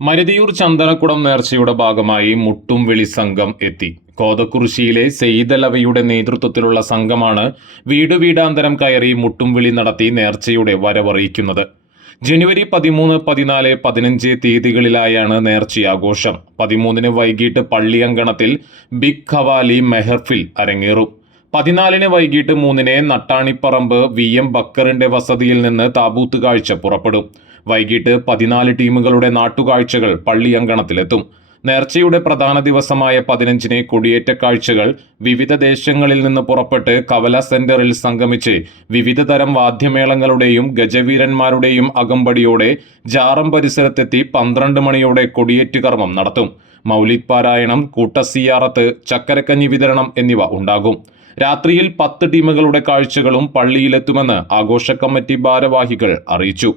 മരുതിയൂർ ചന്ദനക്കുടം നേർച്ചയുടെ ഭാഗമായി മുട്ടും വിളി സംഘം എത്തി. കോതക്കുറിശ്ശിയിലെ സെയ്തലവയുടെ നേതൃത്വത്തിലുള്ള സംഘമാണ് വീടാന്തരം കയറി മുട്ടും വിളി നടത്തി നേർച്ചയുടെ വരവറിയിക്കുന്നത്. ജനുവരി 13, 14, 15 തീയതികളിലായാണ് നേർച്ചയാഘോഷം. 13 വൈകിട്ട് പള്ളി അങ്കണത്തിൽ ബിഗ് ഖവാലി മെഹർഫിൽ അരങ്ങേറും. 14 വൈകിട്ട് 3 നട്ടാണിപ്പറമ്പ് VM ബക്കറിന്റെ വസതിയിൽ നിന്ന് താബൂത്ത് കാഴ്ച പുറപ്പെടും. വൈകിട്ട് 14 ടീമുകളുടെ നാട്ടുകാഴ്ചകൾ പള്ളി അങ്കണത്തിലെത്തും. നേർച്ചയുടെ പ്രധാന ദിവസമായ 15 കൊടിയേറ്റ കാഴ്ചകൾ വിവിധ ദേശങ്ങളിൽ നിന്ന് പുറപ്പെട്ട് കവല സെന്ററിൽ സംഗമിച്ച് വിവിധ തരം വാദ്യമേളങ്ങളുടെയും ഗജവീരന്മാരുടെയും അകമ്പടിയോടെ ജാറം പരിസരത്തെത്തി 12 മണിയോടെ കൊടിയേറ്റ് കർമ്മം നടത്തും. മൗലിദ് പാരായണം, കൂട്ടസിയാറത്ത്, ചക്കരക്കഞ്ഞി വിതരണം എന്നിവ ഉണ്ടാകും. രാത്രിയിൽ 10 ടീമുകളുടെ കാഴ്ചകളും പള്ളിയിലെത്തുമെന്ന് ആഘോഷ കമ്മിറ്റി ഭാരവാഹികൾ അറിയിച്ചു.